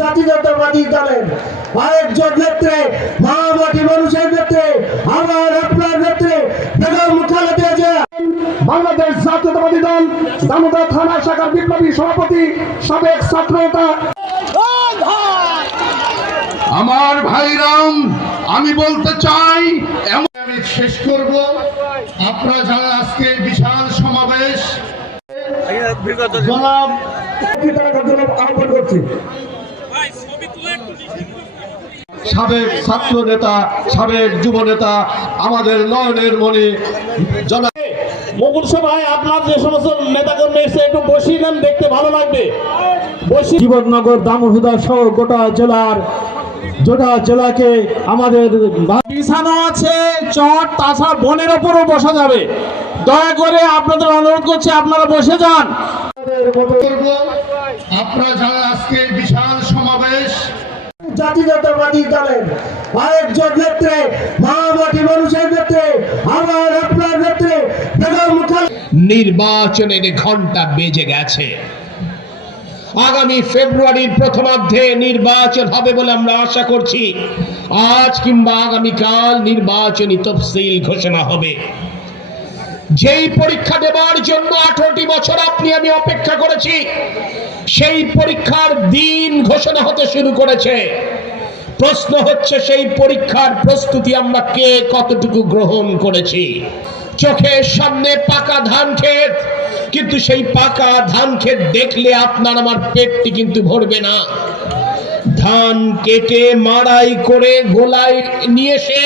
জাতীয়তাবাদী দলের আরেকজন নেত্রী মানবতী মানুষের নেত্রী আমার আপনার নেত্রী বেগম খালেদা জিয়া, বাংলাদেশ জাতীয়তাবাদী দল দামোদর থানা শাখার বিপ্লবী সভাপতি, সাবেক ছাত্রনেতা। আমার ভাইরাম, আমি বলতে চাই, আমি শেষ করব। আপনারা যারা আজকে বিশাল সমাবেশ আহ্বান করছি, সাবেক ছাত্র নেতা, সাবেক যুব নেতা, আমাদের নয়নের মণি জনাব মুকুল সভায় আপনার যে সমস্ত নেতাকর্মী এসে একটু বসিয়ে নেন, দেখতে ভালো লাগবে। জীবননগর, দামোদর সহ গোটা জেলাকে আমাদের বিছানো আছে চট, তাছাড়া বনের ওপরও বসা যাবে। দয়া করে আপনাদের অনুরোধ করছি, আপনারা বসে যান। আপনারা যারা আজকে বিশাল সমাবেশ জাতীয়তাবাদী দলের আরেকজন নেত্রী মানবতী মানুষের নেত্রী আমার আপনার নেত্রী বেগম খালেদা। নির্বাচনের ঘন্টা বেজে গেছে। আগামী ফেব্রুয়ারির প্রথমার্ধে নির্বাচন হবে বলে আমরা আশা করছি। আজ কিংবা আগামীকাল নির্বাচনী তফসিল ঘোষণা হবে। যেই পরীক্ষা দেওয়ার জন্য 18টি বছর আপনি আমি অপেক্ষা করেছি, সেই পরীক্ষার দিন ঘোষণা হতে শুরু করেছে। প্রশ্ন হচ্ছে, সেই পরীক্ষার প্রস্তুতি আমরা কে কতটুকু গ্রহণ করেছি। চোখের সামনে পাকা ধান ক্ষেত, কিন্তু সেই পাকা ধান ক্ষেত দেখলে আপনার আমার পেটটি কিন্তু ভরবে না। ধান কেটে মাড়াই করে গোলায় নিয়ে এসে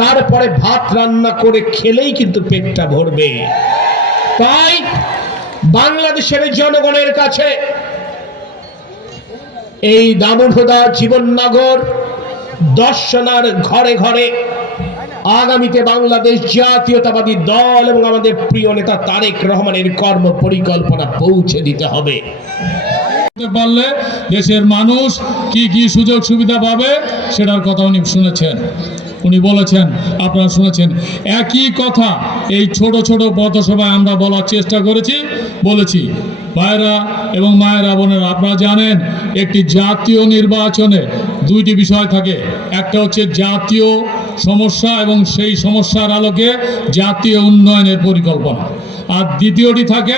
তারপরে ভাত রান্না করে খেলেই কিন্তু পেটটা ভরবে। তাই বাংলাদেশের জনগণের কাছে এই দামোদর জীবননগর দর্শনার ঘরে ঘরে আগামীতে বাংলাদেশ জাতীয়তাবাদী দল এবং আমাদের প্রিয় নেতা তারেক রহমানের কর্ম পরিকল্পনা পৌঁছে দিতে হবে। পারলে দেশের মানুষ কি কি সুযোগ সুবিধা পাবে সেটার কথা উনি শুনেছেন, উনি বলেছেন, আপনারা শুনেছেন। একই কথা এই ছোট ছোট পথসভায় আমরা বলার চেষ্টা বলেছি। ভাইরা এবং মায়েরা, বোনেরা, আপনারা জানেন একটি জাতীয় নির্বাচনে দুইটি বিষয় থাকে। একটা হচ্ছে জাতীয় সমস্যা এবং সেই সমস্যার আলোকে জাতীয় উন্নয়নের পরিকল্পনা, আর দ্বিতীয়টি থাকে